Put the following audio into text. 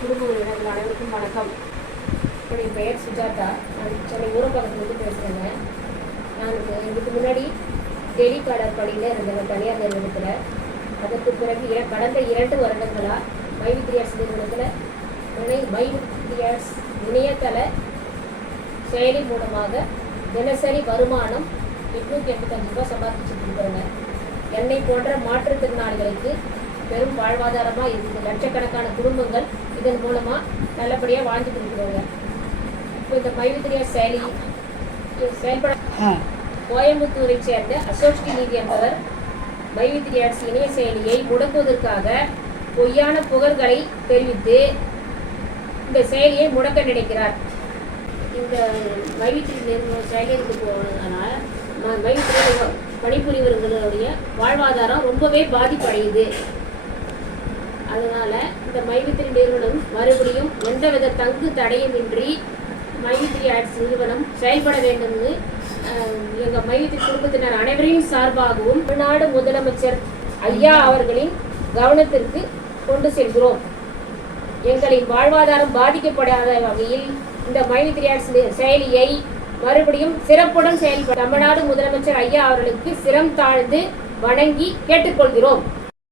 குடும்ப உறவினர்கள் அனைவருக்கும் வணக்கம். என்னுடைய பெயர் சுஜாதா. நான் சென்னை ஊரப்பாக்கத்துலேருந்து பேசுகிறேங்க நான் இதுக்கு முன்னாடி டெலிகாலர் பணியில் இருந்தேங்க தனியார் நிறுவனத்தில். அதற்கு பிறகு இர- கடந்த இரண்டு வருடங்களாக மைவித்ரியாஸ் நிறுவனத்தில் இணை மைவித்ரியாஸ் இணையதள செயலி மூலமாக தினசரி வருமானம் எட்நூற்றி எண்பத்தஞ்சு ரூபாய் சம்பாதிச்சுட்டு இருக்கிறேங்க. என்னை போன்ற மாற்றுத்திறனாளிகளுக்கு பெரும் வாழ்வாதாரமாக இருக்குது. லட்சக்கணக்கான குடும்பங்கள் இதன் மூலமாக நல்லபடியாக வாழ்ந்துட்டு இருக்கிறாங்க இப்போ இந்த மைவித்திரியா செயலி செயல்பட கோயம்புத்தூரை சேர்ந்த அசோக்ஸ்டி நீதி என்பவர் மைவித்திரியாட்சி இணைய செயலியை முடக்குவதற்காக பொய்யான புகார்களை தெரிவித்து இந்த செயலியை முடக்க நினைக்கிறார். இந்த மைவித்திரி நிறுவன செயலிற்கு போனதுனால மைவித்திரி பணிபுரிவர்களுடைய வாழ்வாதாரம் ரொம்பவே பாதிப்படையுது. அதனால இந்த மைவித்திரி நிறுவனம் மறுபடியும் எந்தவித தங்கு தடையுமின்றி மைவித்திரி ஆட்ஸ் நிறுவனம் செயல்பட வேண்டும்னு எங்கள் மைவித்திரி குடும்பத்தினர் அனைவரையும் சார்பாகவும் தமிழ்நாடு முதலமைச்சர் ஐயா அவர்களின் கவனத்திற்கு கொண்டு செல்கிறோம். எங்களின் வாழ்வாதாரம் பாதிக்கப்படாத வகையில் இந்த மைவித்திரி ஆட்ஸ் செயலியை மறுபடியும் சிறப்புடன் செயல்பட தமிழ்நாடு முதலமைச்சர் ஐயா அவர்களுக்கு சிரம் தாழ்ந்து வணங்கி கேட்டுக்கொள்கிறோம்.